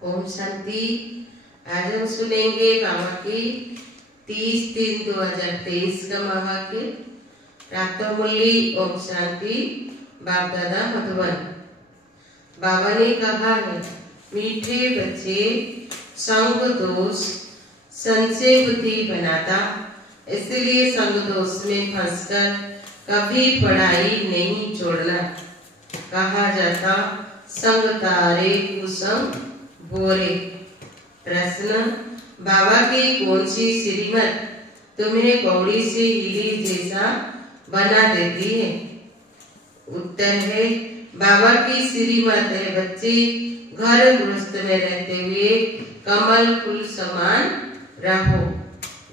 ओम शांति। आज हम सुनेंगे बाबा की 30/3/2023 का महावाक्य। प्रातः मुरली ओम शांति। बाप दादा मधुबन। बाबा ने कहा है, मीठे बच्चे, संग दोष संशय बुद्धि बनाता, इसलिए संग दोष में फंसकर कभी पढ़ाई नहीं छोड़ना। कहा जाता, संग तारे कुसंग बोरे। प्रश्न, बाबा की कौन सी श्रीमत तुम्हें कौड़ी से हीरे जैसा बना देती है? उत्तर है, बाबा की श्रीमत है बच्चे, घर गृहस्थ में रहते हुए कमल फूल समान रहो।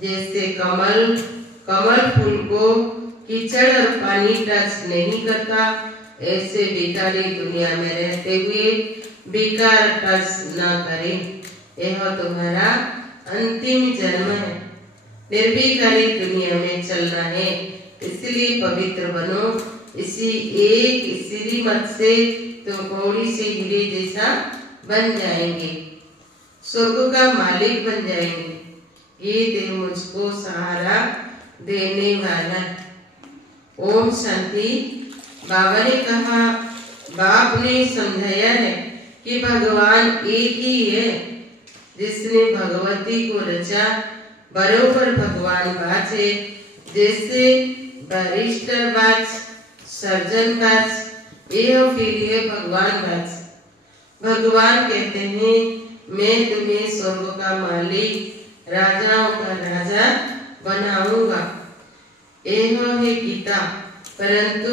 जैसे कमल फूल को कीचड़ और पानी टच नहीं करता, ऐसे बेकारी दुनिया में रहते हुए बेकार टच न करें। यह तुम्हारा अंतिम जन्म है। निर्विकारी दुनिया में चलना है, इसलिए पवित्र बनो। इसी एक श्रीमत से तुम कौड़ी से हीरे जैसा बन जाएंगे, स्वर्ग का मालिक बन जाएंगे। ये देव मुझको सहारा देने वाला। ओम शांति। बाबा ने कहा, बाप ने समझाया है कि भगवान एक ही है। जिसने भगवती को रचा बरोबर भगवान बाज है। जैसे बैरिस्टर बाज, सर्जन बाज, यह फिर है भगवान बाज। भगवान कहते हैं, मैं तुम्हें स्वर्ग का मालिक, राजाओं का राजा बनाऊंगा। यह है गीता। परंतु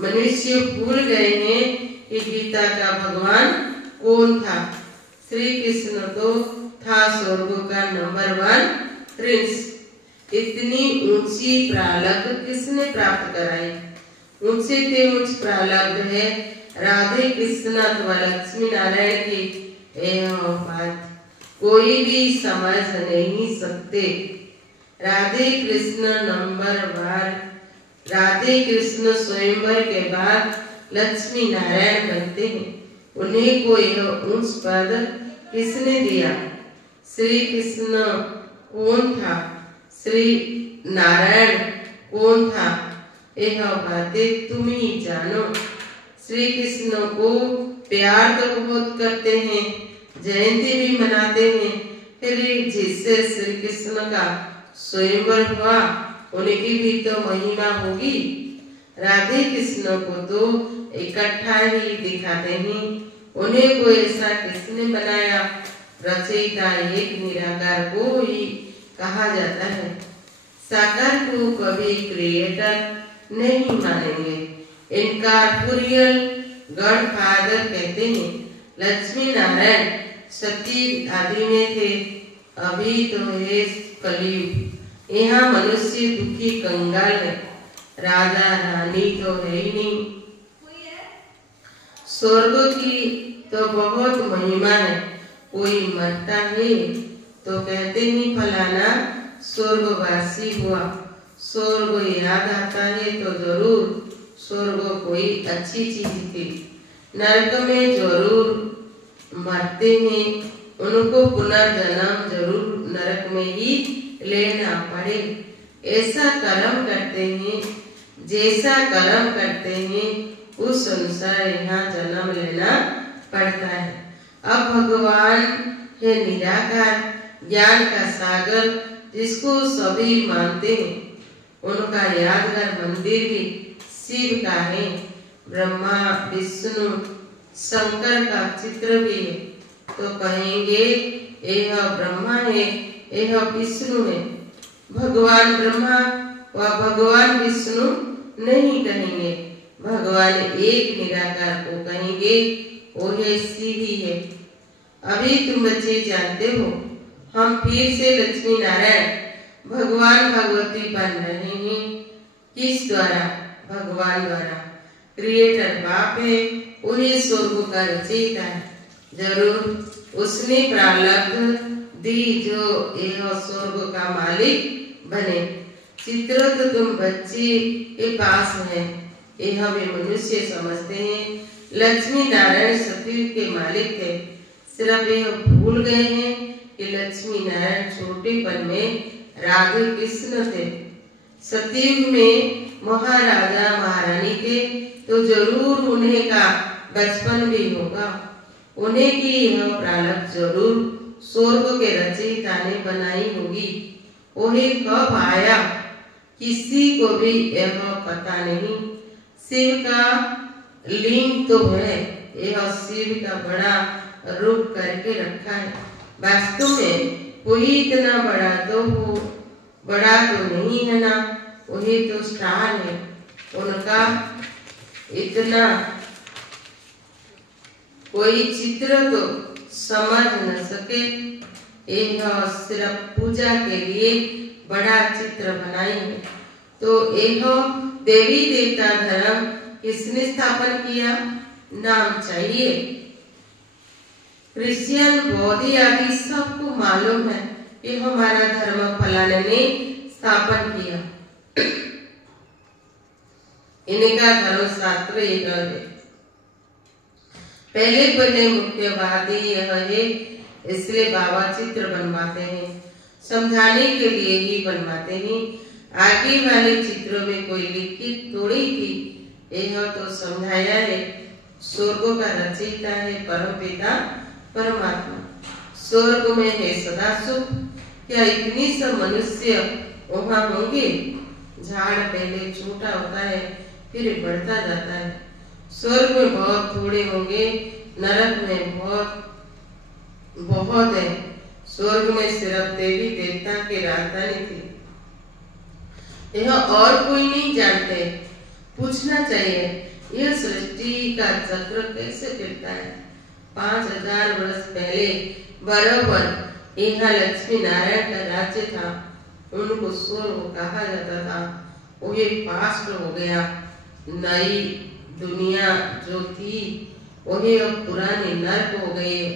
मनुष्य भूल गए हैं कि गीता का भगवान कौन था। श्री कृष्ण तो था स्वर्ग का नंबर 1 प्रिंस। इतनी ऊंची प्रालब्ध किसने प्राप्त कराई? ऊंचे से ऊंच प्रालब्ध है राधे कृष्ण अथवा लक्ष्मी नारायण की। यह बात कोई भी समझ नहीं सकते। राधे कृष्ण नंबर 1। राधे कृष्ण स्वयंवर के बाद लक्ष्मी नारायण बनते हैं। उन्हीं को यह ऊंच पद किसने दिया? श्री कृष्ण कौन था? श्री नारायण कौन था? यह बातें तुम ही जानो। श्री कृष्ण को प्यार तो बहुत करते हैं, जयंती भी मनाते हैं। फिर जिससे श्री कृष्ण का स्वयंवर हुआ, उनकी भी तो महिमा होगी। राधे कृष्ण को तो इकट्ठा ही दिखाते हैं। उन्हें को ऐसा किसने बनाया? रचयिता एक निराकार को ही कहा जाता है। साकार को कभी क्रिएटर नहीं मानेंगे। इनकारपोरियल गॉड फादर कहते हैं। लक्ष्मी नारायण सती आदि में थे, अभी तो है कलयुग। यहाँ मनुष्य दुखी कंगाल है, राजा रानी तो है ही नहीं। स्वर्ग की तो बहुत महिमा है। कोई मरता है तो कहते नहीं फलाना स्वर्गवासी हुआ। स्वर्ग याद आता है तो जरूर स्वर्ग कोई अच्छी चीज थी। नरक में जरूर मरते हैं, उनको पुनर्जन्म जरूर नरक में ही लेना पड़े। ऐसा कर्म करते हैं, जैसा कर्म करते हैं उस अनुसार यहाँ जन्म लेना पड़ता है। अब भगवान है निराकार, ज्ञान का सागर, जिसको सभी मानते हैं। उनका यादगार मंदिर भी शिव का है। ब्रह्मा विष्णु शंकर का चित्र भी है। तो कहेंगे यह ब्रह्मा है, यह विष्णु है। भगवान ब्रह्मा व भगवान विष्णु नहीं कहेंगे। भगवान एक निराकार को कहेंगे, वो है शिव ही है। अभी तुम बच्चे जानते हो, हम फिर से लक्ष्मी नारायण भगवान भगवती बन रहे हैं। किस द्वारा? भगवान द्वारा। क्रिएटर बाप है, वही स्वर्ग का रचयिता है। जरूर उसने प्रारब्ध दी जो यह स्वर्ग का मालिक बने। चित्र तो तुम बच्चे के पास है, यह भी मनुष्य समझते हैं। लक्ष्मी नारायण सतयुग के मालिक थे। सिर्फ यह भूल गए हैं कि लक्ष्मी नारायण छोटेपन में राधे कृष्ण थे। सतयुग में महाराजा महारानी थे तो जरूर उन्हें का बचपन भी होगा। उन्हें की यह प्रारब्ध जरूर स्वर्ग के रचयिता ने बनाई होगी। वही कब आया किसी को भी यह पता नहीं। शिव का लिंग तो है, यह शिव का बड़ा रूप करके रखा है। वास्तव में कोई इतना बड़ा तो नहीं है ना, वही तो स्टार है। उनका इतना कोई चित्र तो समझ न सके। यह सिर्फ पूजा के लिए बड़ा चित्र बनाई है। तो यह देवी देवता धर्म किसने स्थापन किया? नाम चाहिए। क्रिश्चियन बौद्ध आदि सबको मालूम है कि हमारा धर्म फलाने ने स्थापन किया। इनका धर्म शास्त्र यह है। पहले मुख्य बात यह है, इसलिए बाबा चित्र बनवाते हैं, समझाने के लिए ही बनवाते हैं। आगे वाले चित्रों में कोई लिखित थोड़ी थी, यह तो समझाया है। स्वर्ग का रचयिता है परम पिता परमात्मा। स्वर्ग में है सदा सुख। क्या इतनी सब मनुष्य वहाँ होंगे? झाड़ पहले छोटा होता है फिर बढ़ता जाता है। स्वर्ग में बहुत थोड़े होंगे, नरक में बहुत है। स्वर्ग में सिर्फ देवी देवता की राजधानी थी, यह और कोई नहीं जानते। पूछना चाहिए यह सृष्टि का चक्र कैसे फिरता है। 5000 वर्ष पहले बराबर यहाँ लक्ष्मी नारायण का राज्य था। उनको स्वर्ग कहा जाता था। वो ये पास्ट हो गया। नई दुनिया जो थी वही अब पुरानी नर्क हो गई है।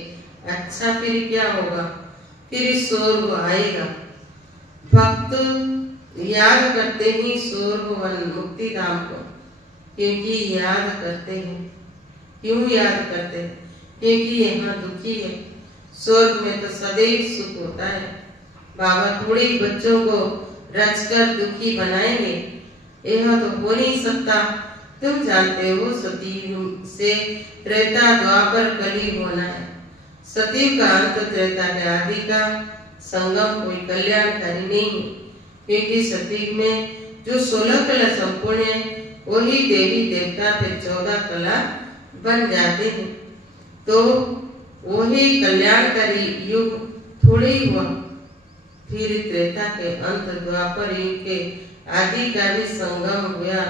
अच्छा फिर क्या होगा? फिर स्वर्ग आएगा। भक्त याद करते ही स्वर्ग वन मुक्ति धाम को, क्योंकि याद करते हैं। क्यों याद करते हैं? क्योंकि यहाँ दुखी है। स्वर्ग में तो सदैव सुख होता है। बाबा थोड़ी बच्चों को रचकर दुखी बनाएंगे, यह तो हो नहीं सकता। तुम जानते हो सतयुग से त्रेता द्वापर कलयुग होना है। सतयुग का अंत त्रेता के आदि का संगम कोई कल्याणकारी नहीं, क्योंकि सतयुग में जो 16 कला संपूर्ण है वही देवी देवता फिर 14 कला बन जाते हैं। तो वही कल्याणकारी युग थोड़े ही हुआ। फिर त्रेता के अंत द्वापर युग के आदि का भी संगम हुआ,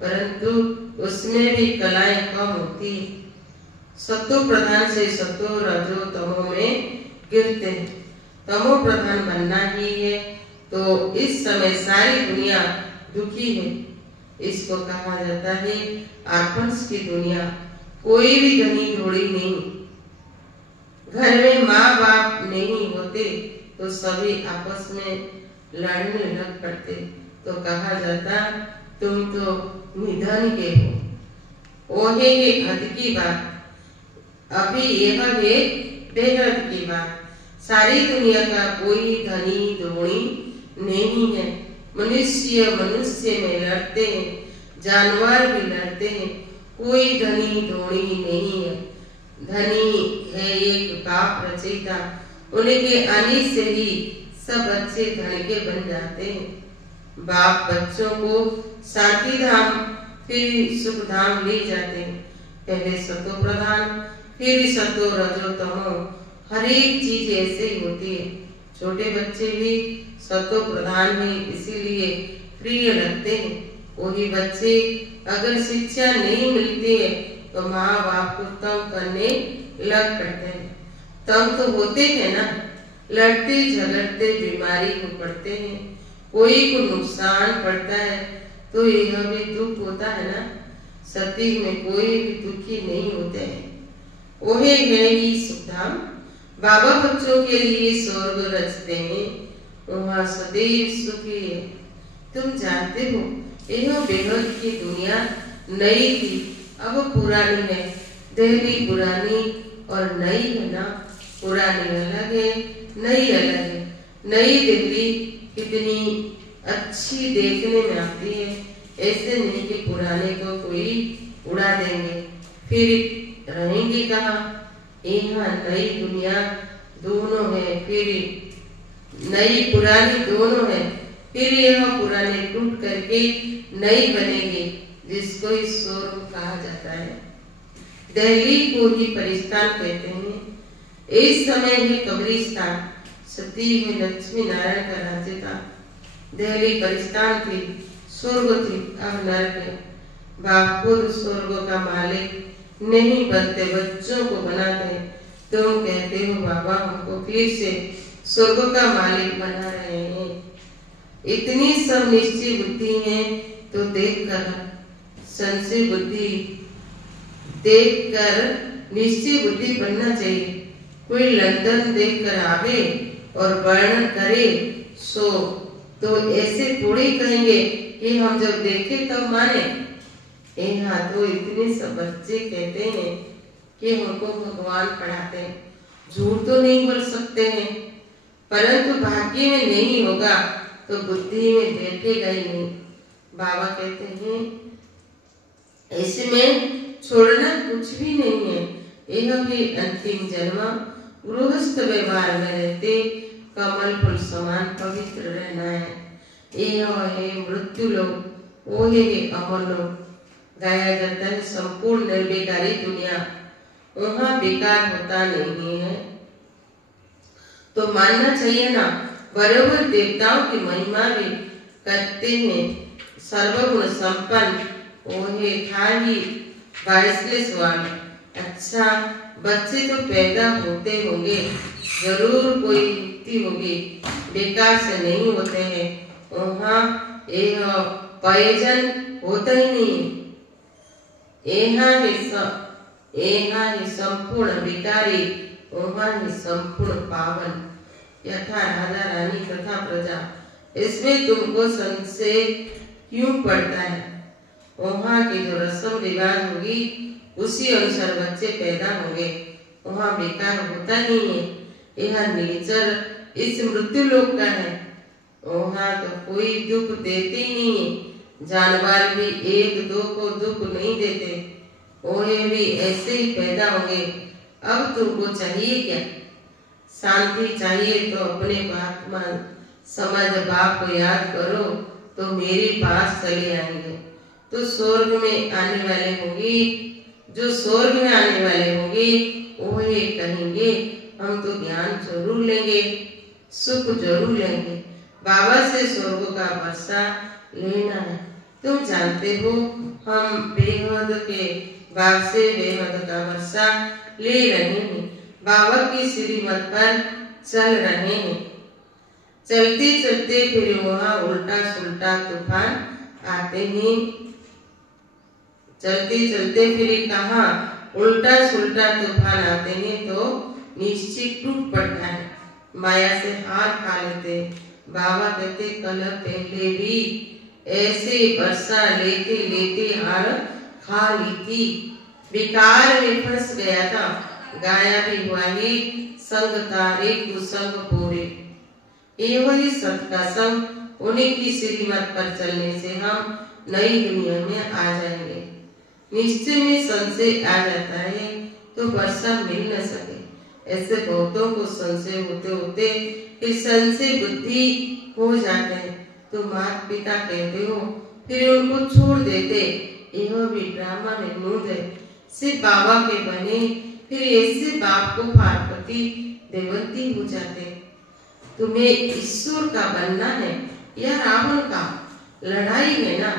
परंतु उसमें भी कलाएं कम होती। सत्व प्रधान से सत्व रजो तमो में गिरते हैं। तमो प्रधान बनना ही है। तो इस समय सारी दुनिया दुखी है। इसको कहा जाता है आर्पन्स की दुनिया। कोई भी धनी थोड़ी नहीं। घर में माँ बाप नहीं होते तो सभी आपस में लड़ने लग पड़ते, तो कहा जाता तुम तो निधन के हो। वो है ये हद की बात। अभी यह है बेहद की बात। सारी दुनिया का कोई धनी धोनी नहीं है। मनुष्य मनुष्य में लड़ते हैं, जानवर भी लड़ते हैं। कोई धनी धोनी नहीं है। धनी है एक बाप रचयिता। उनके आने से ही सब अच्छे धन के बन जाते हैं। बाप बच्चों को शांति धाम फिर सुख धाम ले जाते हैं। पहले सतो प्रधान फिर सतो रजो तमो। हर एक चीज ऐसे ही होती है। छोटे बच्चे भी सतो प्रधान है, इसीलिए प्रिय लगते हैं। वही बच्चे अगर शिक्षा नहीं मिलती है तो माँ बाप को तंग करने लग पड़ते हैं। तंग तो होते हैं ना, लड़ते झगड़ते बीमारी को पड़ते हैं। कोई को नुकसान पड़ता है तो यह भी दुख होता है ना। सतयुग में कोई भी दुखी नहीं होते हैं। वही है ही सुखधाम। बाबा बच्चों के लिए स्वर्ग रचते हैं, वहाँ सदैव सुखी है। तुम जानते हो यह बेहद की दुनिया नई थी, अब पुरानी है। दिल्ली पुरानी, और नई है ना, पुरानी अलग है, नई अलग है। नई दिल्ली कितनी अच्छी देखने में आती है, ऐसे नहीं कि पुराने को कोई उड़ा देंगे, फिर रहेंगे कहाँ। यहाँ नई दुनिया दोनों है, फिर नई पुरानी दोनों है, फिर यह पुराने टूट करके नई बनेगी, जिसको इस स्वर्ग कहा जाता है। दिल्ली को ही परिस्तान कहते हैं। इस समय ही कब्रिस्तान, सती में लक्ष्मी नारायण का राज्य था। दिल्ली परिस्तान थी, स्वर्ग थी, अब नरक है। बाप खुद स्वर्ग का मालिक नहीं बनते, बच्चों को बनाते। तुम कहते हो बाबा हमको फिर से स्वर्ग का मालिक बना रहे हैं। इतनी सब निश्चय बुद्धि है तो देखकर संशय बुद्धि, देखकर निश्चय बुद्धि बनना चाहिए। कोई लंदन देखकर आवे और वर्णन करे सो तो ऐसे थोड़ी कहेंगे कि हम जब देखे तब माने। यहाँ तो इतने सब बच्चे कहते हैं कि हमको भगवान पढ़ाते हैं। झूठ तो नहीं बोल सकते हैं, परंतु भाग्य में नहीं होगा तो बुद्धि में बैठेगा ही नहीं। बाबा कहते हैं इसमें छोड़ना कुछ भी नहीं है। यह भी अंतिम जन्म गृहस्थ व्यवहार में रहते कमल फूल समान पवित्र रहना है। यह है मृत्यु लोग, वो है अमर लोग। गाया जाता है संपूर्ण निर्विकारी दुनिया, वहाँ बेकार होता नहीं है। तो मानना चाहिए ना, बराबर देवताओं की महिमा भी करते हैं। सर्वगुण संपन्न वो है था ही 22वें सवाल। अच्छा, बच्चे तो पैदा होते होंगे, जरूर कोई युक्ति होगी, बेकार से नहीं होते हैं। वहाँ यह प्रयोजन होता ही नहीं। यहाँ ही संपूर्ण विकारी, वहाँ ही संपूर्ण पावन। यथा राजा रानी तथा प्रजा, इसमें तुमको संशय क्यों पड़ता है? वहाँ की जो रस्म रिवाज होगी उसी अनुसार बच्चे पैदा होंगे, वहाँ बेकार होता नहीं है। यह नेचर इस मृत्यु लोक का है, वहाँ तो कोई दुख देते ही नहीं है। जानवर भी एक दो को दुख नहीं देते, वो भी ऐसे ही पैदा होंगे। अब तुमको चाहिए क्या? शांति चाहिए तो अपने आत्मा समझ बाप को याद करो तो मेरे पास चले आएंगे। तो स्वर्ग में आने वाले होंगे, जो स्वर्ग में आने वाले होंगे वो ये कहेंगे हम तो ज्ञान जरूर लेंगे, सुख जरूर लेंगे, बाबा से स्वर्ग का वर्षा लेना है। तुम जानते हो हम बेहद के बाप से बेहद का वर्षा ले रहे हैं, बाबा की श्रीमत पर चल रहे हैं। चलते चलते फिर वहाँ उल्टा सुल्टा तूफान आते हैं। चलते चलते फिर कहाँ उल्टा सुल्टा तूफान आते हैं तो निश्चय टूट पड़ता है, माया से हार खा लेते। बाबा कहते कल पहले भी ऐसे वर्षा लेते लेते हार खा ली थी, विकार में फंस गया था, गाया भी हुआ ही संग तारे कुसंग पूरे। ये वही सत का संग, उन्हीं की श्रीमत पर चलने से हम नई दुनिया में आ जाएंगे। निश्चय में संशय आ जाता है तो वर्षा मिल न सके। ऐसे बहुतों को संशय होते होते फिर संशय बुद्धि हो जाते हैं तो माता पिता कहते हो फिर उनको छोड़ देते। यह भी ड्रामा में नूद है। सिर्फ बाबा के बने फिर ऐसे बाप को पार्वती देवती हो जाते। तुम्हें ईश्वर का बनना है या रावण का? लड़ाई है ना,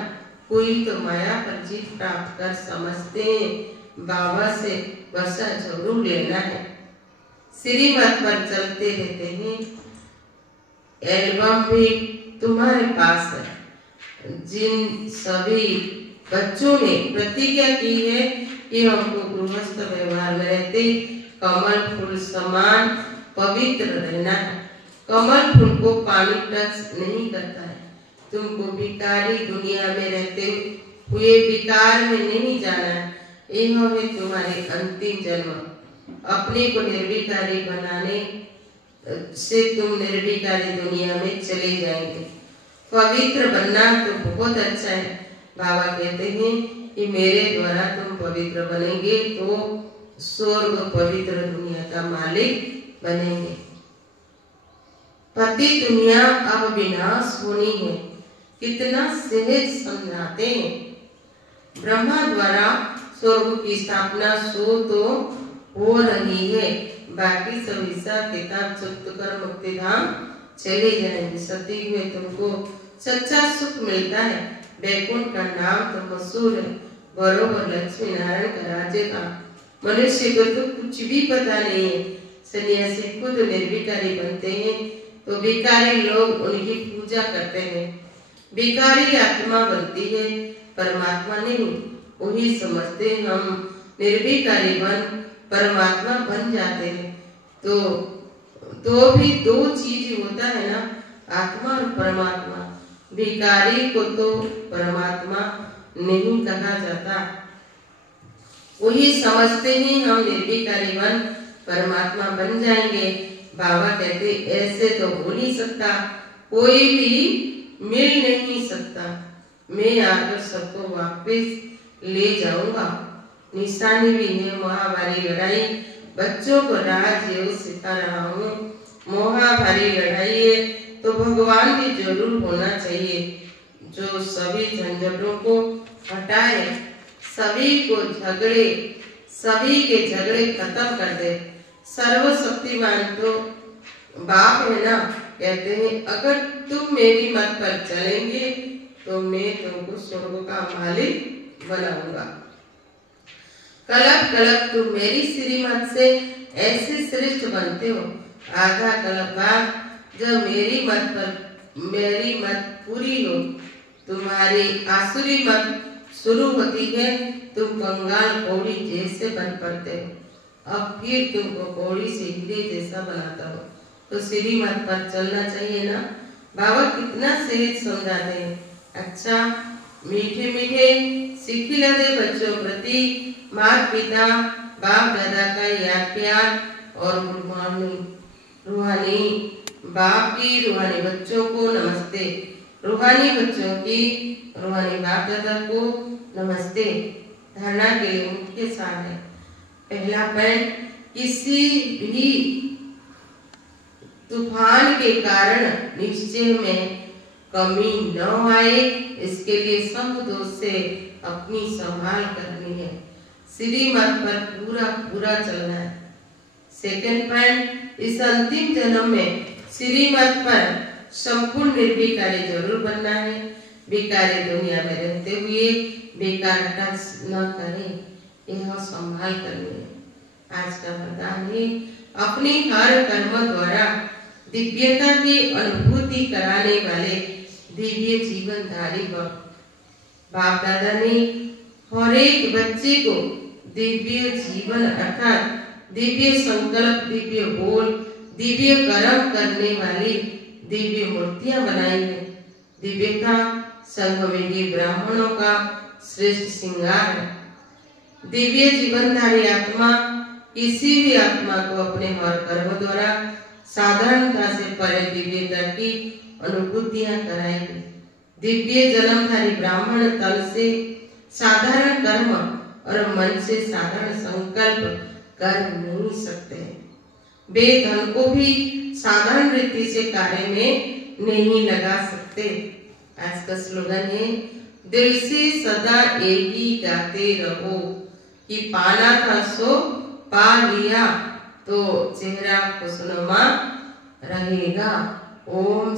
कोई तो माया पर जीत प्राप्त कर समझते हैं बाबा से वर्षा जरूर लेना है। श्रीमत पर चलते रहते हैं। एल्बम भी तुम्हारे पास है। जिन सभी बच्चों ने प्रतिज्ञा की है कि हमको गृहस्थ व्यवहार में रहते कमल फूल समान पवित्र रहना है। कमल फूल को पानी टच नहीं करता है। तुमको विकारी दुनिया में रहते हुए विकार में नहीं जाना है। यह है तुम्हारे अंतिम जन्म। अपने को निर्विकारी बनाने से तुम निर्विकारी दुनिया में चले जाएंगे। पवित्र बनना तो बहुत अच्छा है। बाबा कहते हैं कि मेरे द्वारा तुम पवित्र बनेंगे तो स्वर्ग पवित्र दुनिया का मालिक बनेंगे। पति दुनिया अब विनाश होनी है, कितना सहज समझाते हैं। ब्रह्मा द्वारा स्वर्ग की स्थापना सो तो हो रही है, बाकी सब हिसाब किताब चुप्त कर मुक्ति धाम चले जाएंगे। सती हुए तुमको सच्चा सुख मिलता है। वैकुंठ का नाम तो मशहूर है, बरोबर लक्ष्मी नारायण का राज्य का। मनुष्य को तो कुछ भी पता नहीं है। सन्यासी खुद निर्विकारी बनते हैं तो भिखारी लोग उनकी पूजा करते हैं। भिखारी आत्मा बनती है, परमात्मा नहीं। वही समझते हम निर्विकारी बन परमात्मा बन जाते हैं। तो भी दो चीज होता है ना, आत्मा और परमात्मा। भिखारी को तो परमात्मा नहीं कहा जाता। वही समझते हैं हम निर्विकारी बन परमात्मा बन जाएंगे। बाबा कहते ऐसे तो हो नहीं सकता, कोई भी मिल नहीं सकता। मैं आकर सबको वापस ले जाऊंगा। निशानी भी है महाभारी लड़ाई, बच्चों को राजयोग सिखा रहा हूँ। महाभारी लड़ाई है तो भगवान भी जरूर होना चाहिए, जो सभी झंझटों को हटाए, सभी के झगड़े खत्म कर दे। सर्वशक्तिमान तो बाप है ना। कहते हैं अगर तुम मेरी मत पर चलेंगे तो मैं तुमको स्वर्ग का मालिक बनाऊंगा। कलप कलप तुम मेरी श्रीमत से ऐसे श्रेष्ठ बनते हो। आधा कलप बाद जब मेरी मत पूरी हो, तुम्हारी आसुरी मत शुरू होती है, तुम कंगाल कौड़ी जैसे बन पड़ते हो। अब फिर तुमको कौड़ी से हीरे जैसा बनाता हो, तो श्रीमत पर चलना चाहिए ना। बाबा कितना सहज समझाते हैं। अच्छा, मीठे मीठे सिखिला दे बच्चों प्रति माता पिता बाप दादा का याद प्यार और रूहानी बाप की रूहानी बच्चों को नमस्ते, रूहानी बच्चों की रूहानी बाप दादा को नमस्ते। धारणा के लिए मुख्य सार है। पहला पॉइंट, किसी भी तूफान के कारण निश्चय में कमी न आए, इसके लिए सब दोष से अपनी संभाल करनी है। श्रीमत पर पूरा चलना है। सेकंड पॉइंट, इस अंतिम जन्म में श्रीमत पर संपूर्ण निर्विकारी जरूर बनना है। बेकारी दुनिया में रहते हुए बेकार न करें, यह संभाल करनी है। आज का वरदान है, अपनी हर कर्म द्वारा दिव्यता की अनुभूति कराने वाले दिव्य जीवनधारी बाप दादा ने हर एक बच्चे को दिव्य जीवन अर्थात दिव्य संकल्प, दिव्य बोल, दिव्य कर्म करने वाली दिव्य मूर्तियां बनाई है। दिव्यता संगमेगी ब्राह्मणों का श्रेष्ठ श्रृंगार है। दिव्य जीवनधारी आत्मा किसी भी आत्मा को अपने हर कर्म द्वारा साधारणता से परे दिव्यता की अनुभूतियां कराएगी। दिव्य जन्मधारी ब्राह्मण तल से साधारण कर्म और मन से साधारण संकल्प कर नहीं सकते। वे धन को भी साधारण रीति से कार्य में नहीं लगा सकते। आज का स्लोगन है, दिल से सदा एक ही गाते रहो कि पाना था सो पा लिया तो चेहरा खुशनुमा रहेगा। ओम